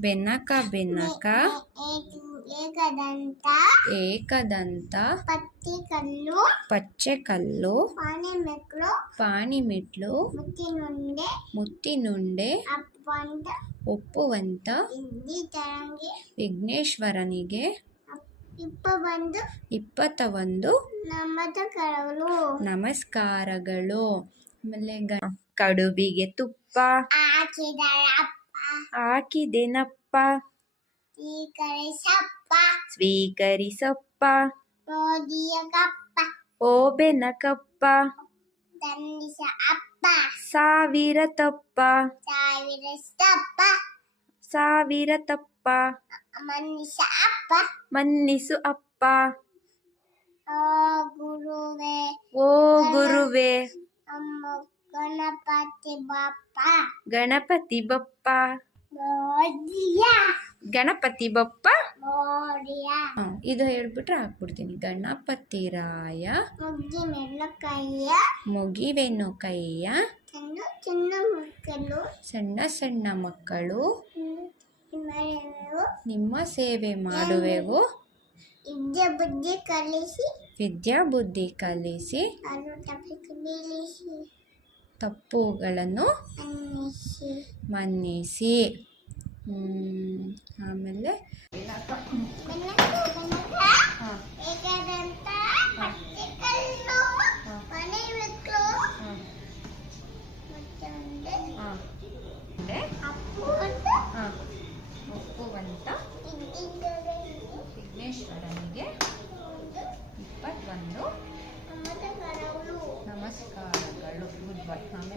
ಬೆನಕ ಬೆನ್ನಕ ಏಕದಂತ. ಏಕದಂತ. ಪತ್ತಿ ಕಲ್ಲು. ಪಚ್ಚೆಕಲ್ಲು ಪಾನೆ ಪಾಣಿ ಪಾಣಿಮಿಟ್ಲು ಮುತ್ತಿನುಂಡೆ ಮುತ್ತಿನುಂಡೆ ಅಪ್ಪಂತ ಒಪ್ಪುವಂತ. ವಿಘ್ನೇಶ್ವರನಿಗೆ ಇಪ್ಪ ಒಂದು ಇಪ್ಪತ್ತ ಒಂದು ನಮಸ್ಕಾರಗಳು. ಆಮೇಲೆ ಕಡುಬಿಗೆ ತುಪ್ಪ. ಹಾಕಿದೆನಪ್ಪ ಸ್ವೀಕರಿಸಪ್ಪ ಸ್ವೀಕರಿಸಪ್ಪ ಗೋಧಿಯ ಕಪ್ಪ ಓ ಬೆನಕಪ್ಪ ದಂಡಿಸ ಅಪ್ಪ ಸಾವಿರ ತಪ್ಪ ಸಾವಿರ stಪ್ಪ ಸಾವಿರ ತಪ್ಪ ಮನುಷ್ಯ ಅಪ್ಪ ಮನ್ನಿಸು ಅಪ್ಪ ಓ ಗುರುವೇ ಓ ಗುರುವೇ ಅಮ್ಮ ಗಣಪತಿ ಬಪ್ಪ ಗಣಪತಿ ಬಪ್ಪ ಮೋದಿಯ ಗಣಪತಿ ಬಪ್ಪ. ಇದು ಹೇಳ್ಬಿಟ್ರೆ ಹಾಕ್ಬಿಡ್ತೀನಿ. ಗಣಪತಿ ರಾಯ. ಮುಗಿವೆನು ಕೈಯ ಚೆಂಡು ಚಿನ್ನ ಮಕ್ಕಳು. ಸಣ್ಣ ಸಣ್ಣ ಮಕ್ಕಳು. ನಿಮ್ಮ ಸೇವೆ ಮಾಡುವೆವು. ವಿದ್ಯೆ ಬುದ್ಧಿ ಕಲಿಸಿ. ತಪ್ಪುಗಳನ್ನು ಅನ್ನಿಸಿ ಮನ್ನಿಸಿ ಹ್ಮ್, ಆಮೇಲೆ